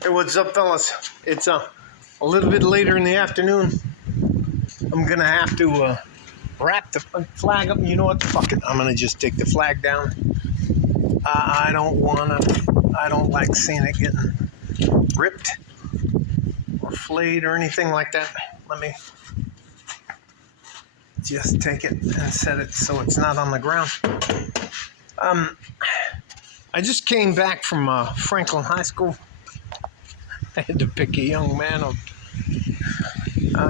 Hey, what's up, fellas? It's a little bit later in the afternoon. I'm gonna have to wrap the flag up. You know what? Fuck it. I'm gonna just take the flag down. I don't wanna. I don't like seeing it getting ripped or flayed or anything like that. Let me just take it and set it so it's not on the ground. Um, I just came back from Franklin High School. I had to pick a young man up.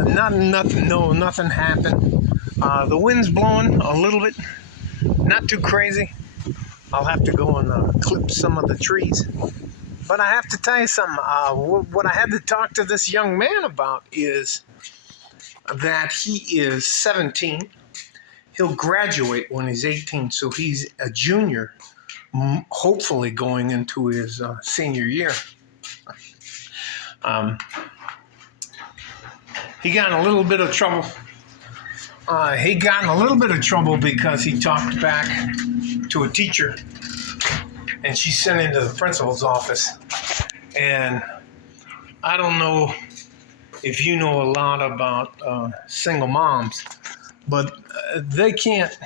Nothing happened. The wind's blowing a little bit, not too crazy. I'll have to go and clip some of the trees. But I have to tell you something. What I had to talk to this young man about is that he is 17. He'll graduate when he's 18, so he's a junior, hopefully going into his senior year. He got in a little bit of trouble. Because he talked back to a teacher, and she sent him to the principal's office. And I don't know if you know a lot about single moms, but they can't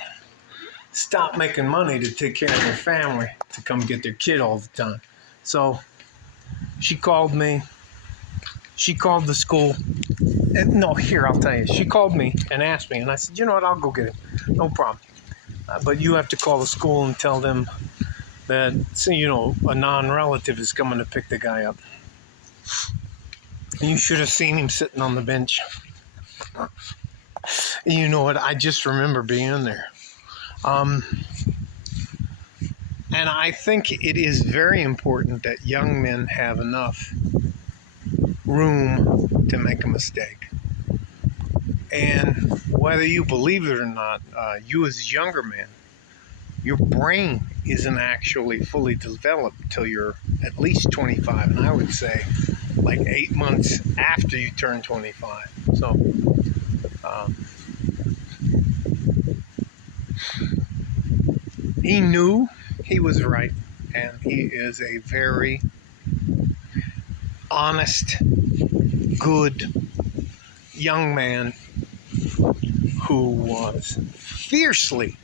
stop making money to take care of their family, to come get their kid all the time. So she called me. She called the school. I'll tell you. She called me and asked me, and I said, you know what, I'll go get him. No problem. But you have to call the school and tell them that, a non-relative is coming to pick the guy up. And you should have seen him sitting on the bench. You know what, I just remember being there. And I think it is very important that young men have enough room to make a mistake. And whether you believe it or not, you as a younger man, your brain isn't actually fully developed till you're at least 25. And I would say like 8 months after you turn 25. So he knew he was right. And he is a very honest, good young man who was fiercely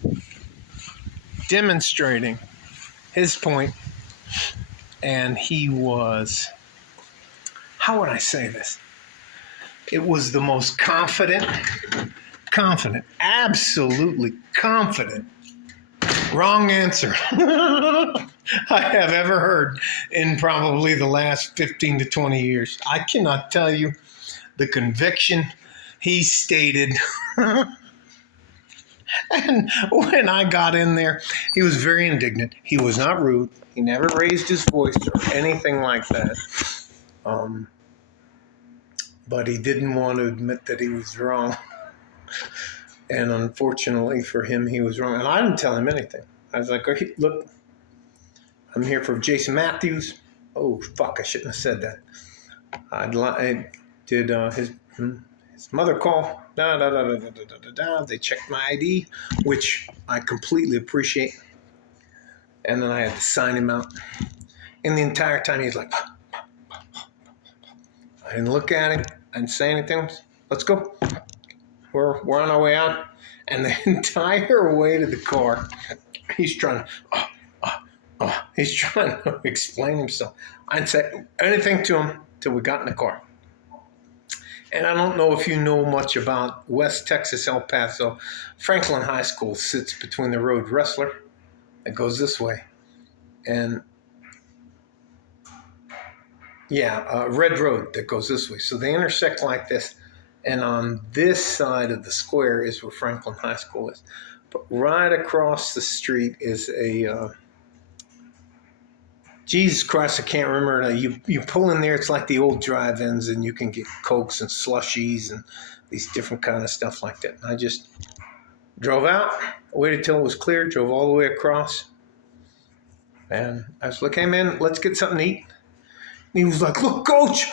demonstrating his point, and he was, how would I say this? It was the most confident, absolutely confident, wrong answer I have ever heard in probably the last 15 to 20 years. I cannot tell you the conviction he stated. And when I got in there, he was very indignant. He was not rude. He never raised his voice or anything like that. But he didn't want to admit that he was wrong. And unfortunately for him, he was wrong. And I didn't tell him anything. I was like, okay, look, I'm here for Jason Matthews. Oh, fuck, I shouldn't have said that. I did his mother call. They checked my ID, which I completely appreciate. And then I had to sign him out. And the entire time he's like, I didn't look at him. I didn't say anything. Let's go. We're on our way out. And the entire way to the car, he's trying to explain himself. I didn't say anything to him till we got in the car. And I don't know if you know much about West Texas, El Paso. Franklin High School sits between the road Wrestler that goes this way. And Red Road that goes this way. So they intersect like this. And on this side of the square is where Franklin High School is. But right across the street is a... Jesus Christ, I can't remember. You pull in there, it's like the old drive-ins, and you can get Cokes and slushies and these different kind of stuff like that. And I just drove out, waited till it was clear, drove all the way across. And I was like, hey, man, let's get something to eat. And he was like, look, Coach,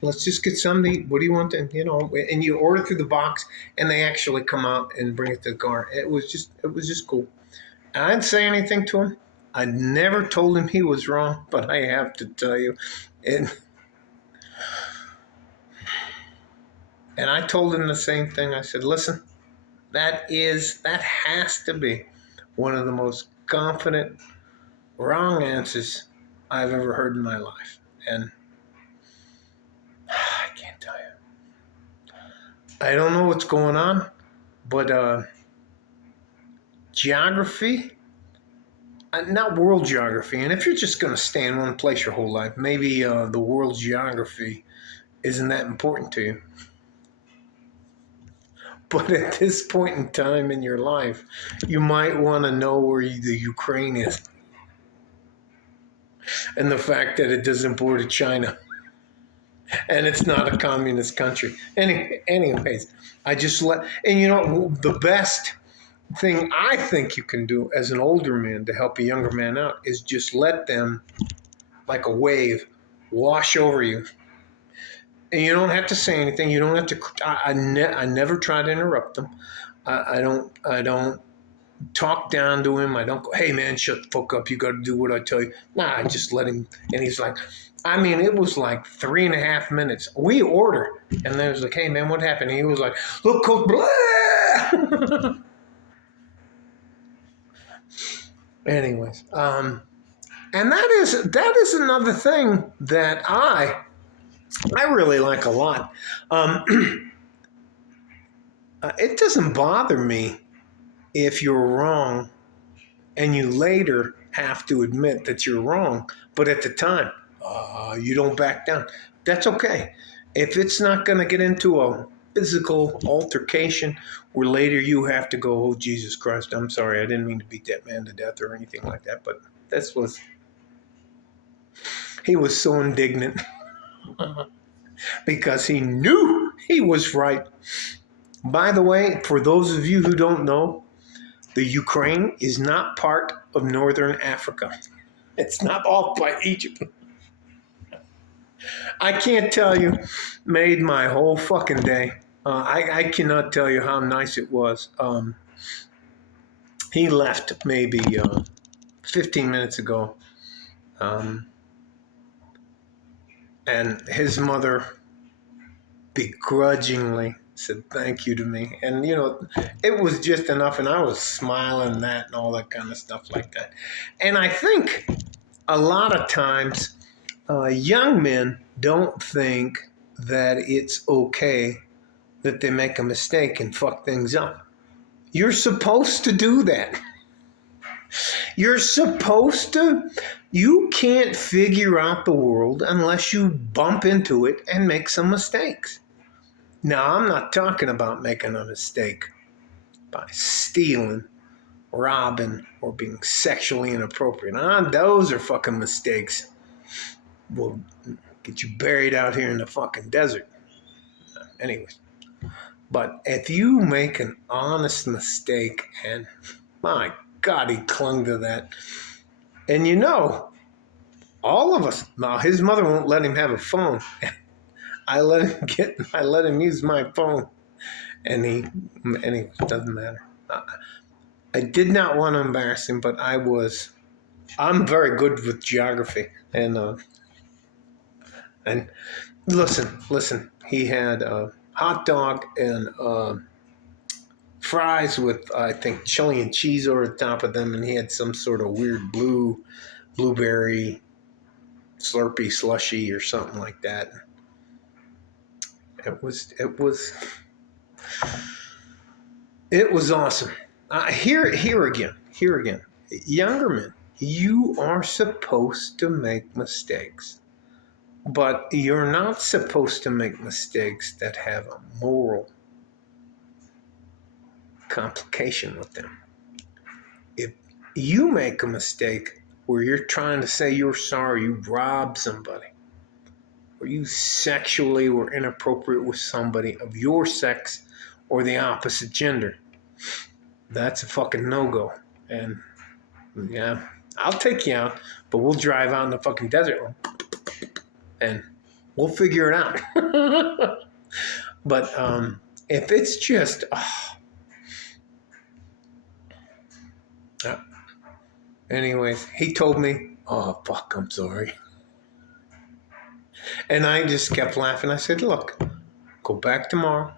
let's just get something to eat. What do you want? And, and you order through the box, and they actually come out and bring it to the car. It was just cool. And I didn't say anything to him. I never told him he was wrong, but I have to tell you, and I told him the same thing. I said, listen, that has to be one of the most confident wrong answers I've ever heard in my life. And I can't tell you. I don't know what's going on, but geography, not world geography. And if you're just going to stay in one place your whole life, maybe the world's geography isn't that important to you. But at this point in time in your life, you might want to know where the Ukraine is. And the fact that it doesn't border China. And it's not a communist country. Anyways, I just and you know, the best thing I think you can do as an older man to help a younger man out is just let them, like a wave, wash over you. And you don't have to say anything. You don't have to. I never try to interrupt them. I don't talk down to him. I don't go, hey man, shut the fuck up. You got to do what I tell you. Nah, I just let him. And he's like, I mean, it was like 3.5 minutes. We ordered, and then it was like, hey man, what happened? And he was like, look, Coach, blah. Anyways, and that is another thing that I really like a lot. It doesn't bother me if you're wrong and you later have to admit that you're wrong, but at the time, you don't back down. That's okay. If it's not going to get into a physical altercation where later you have to go, oh, Jesus Christ, I'm sorry, I didn't mean to beat that man to death or anything like that, but he was so indignant because he knew he was right. By the way, for those of you who don't know, the Ukraine is not part of Northern Africa. It's not off by Egypt. I can't tell you, made my whole fucking day. I cannot tell you how nice it was. He left maybe 15 minutes ago. And his mother begrudgingly said thank you to me. And, you know, it was just enough. And I was smiling that and all that kind of stuff like that. And I think a lot of times young men don't think that it's okay that they make a mistake and fuck things up. You're supposed to do that. You're supposed to. You can't figure out the world unless you bump into it and make some mistakes. Now, I'm not talking about making a mistake by stealing, robbing, or being sexually inappropriate. Those are fucking mistakes. Will get you buried out here in the fucking desert. Anyways. But if you make an honest mistake, and my God, he clung to that. And you know, all of us, now his mother won't let him have a phone. I let him use my phone. And it doesn't matter. I did not want to embarrass him, but I'm very good with geography. And listen, he had a hot dog and fries with, I think, chili and cheese over the top of them, and he had some sort of weird blueberry Slurpee slushy or something like that. It was awesome. Here again, younger men, you are supposed to make mistakes, but you're not supposed to make mistakes that have a moral complication with them. If you make a mistake where you're trying to say you're sorry, you robbed somebody, or you sexually were inappropriate with somebody of your sex or the opposite gender, that's a fucking no-go. And yeah, I'll take you out, but we'll drive out in the fucking desert and we'll figure it out. But if it's just Anyways, he told me, "Oh fuck, I'm sorry," and I just kept laughing. I said, "Look, go back tomorrow."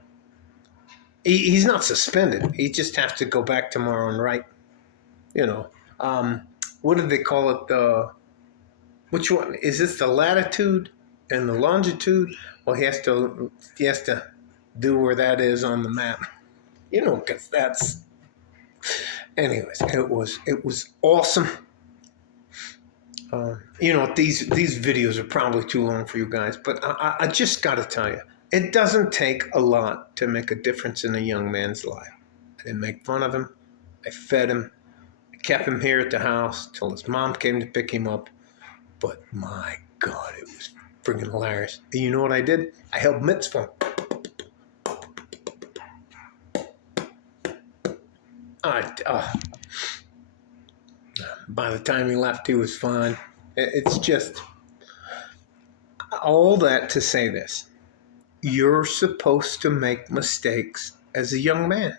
He's not suspended. He just has to go back tomorrow and write. You know, um, what do they call it? Which one is this? The latitude and the longitude? Well, he has to do where that is on the map. Because that's. Anyways, it was awesome. These videos are probably too long for you guys, but I just got to tell you, it doesn't take a lot to make a difference in a young man's life. I didn't make fun of him. I fed him. I kept him here at the house till his mom came to pick him up. But my God, it was freaking hilarious. And you know what I did? I held mitts for him. By the time he left, he was fine. It's just all that to say this. You're supposed to make mistakes as a young man.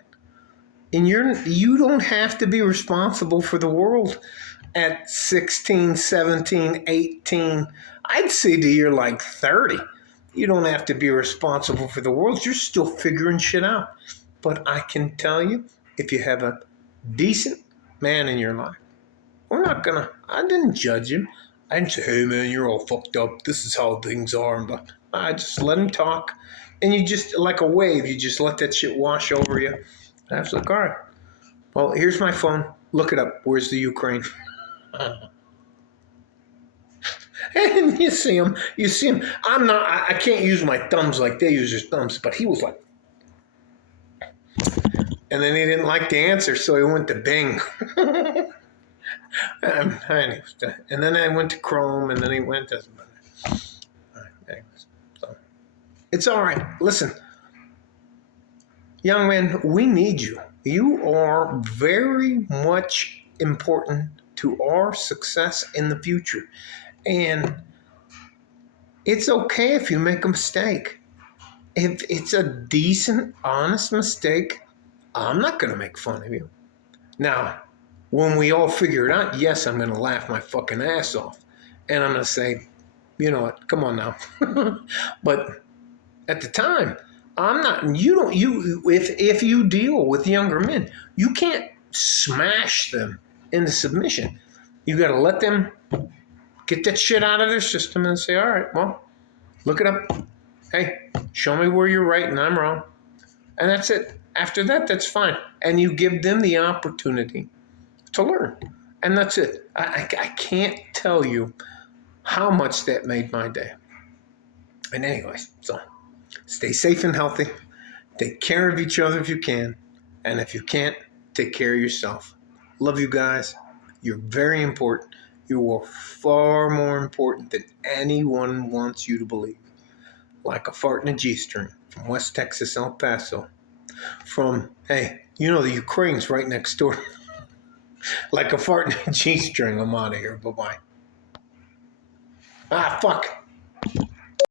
And you don't have to be responsible for the world at 16, 17, 18. I'd say to you're like 30. You don't have to be responsible for the world. You're still figuring shit out. But I can tell you, if you have a decent man in your life, I didn't judge him. I didn't say, hey man, you're all fucked up. This is how things are. But I just let him talk. And you just, like a wave, you just let that shit wash over you. And I was like, all right. Well, here's my phone. Look it up. Where's the Ukraine? And you see him. I can't use my thumbs like they use their thumbs. But he was like. And then he didn't like the answer, so he went to Bing. And then I went to Chrome, and then he went to. Anyways, so it's all right. Listen, young man, we need you. You are very much important to our success in the future, and it's okay if you make a mistake. If it's a decent, honest mistake, I'm not going to make fun of you. Now, when we all figure it out, yes, I'm going to laugh my fucking ass off. And I'm going to say, you know what, come on now. But at the time, I'm not, if you deal with younger men, you can't smash them into submission. You got to let them get that shit out of their system and say, all right, well, look it up. Hey, show me where you're right and I'm wrong. And that's it. After that, that's fine. And you give them the opportunity to learn. And that's it. I can't tell you how much that made my day. And anyways, so stay safe and healthy. Take care of each other if you can. And if you can't, take care of yourself. Love you guys. You're very important. You are far more important than anyone wants you to believe. Like a fart in a G-string from West Texas, El Paso. The Ukraine's right next door. Like a fart in a G-string. I'm out of here. Bye-bye. Fuck.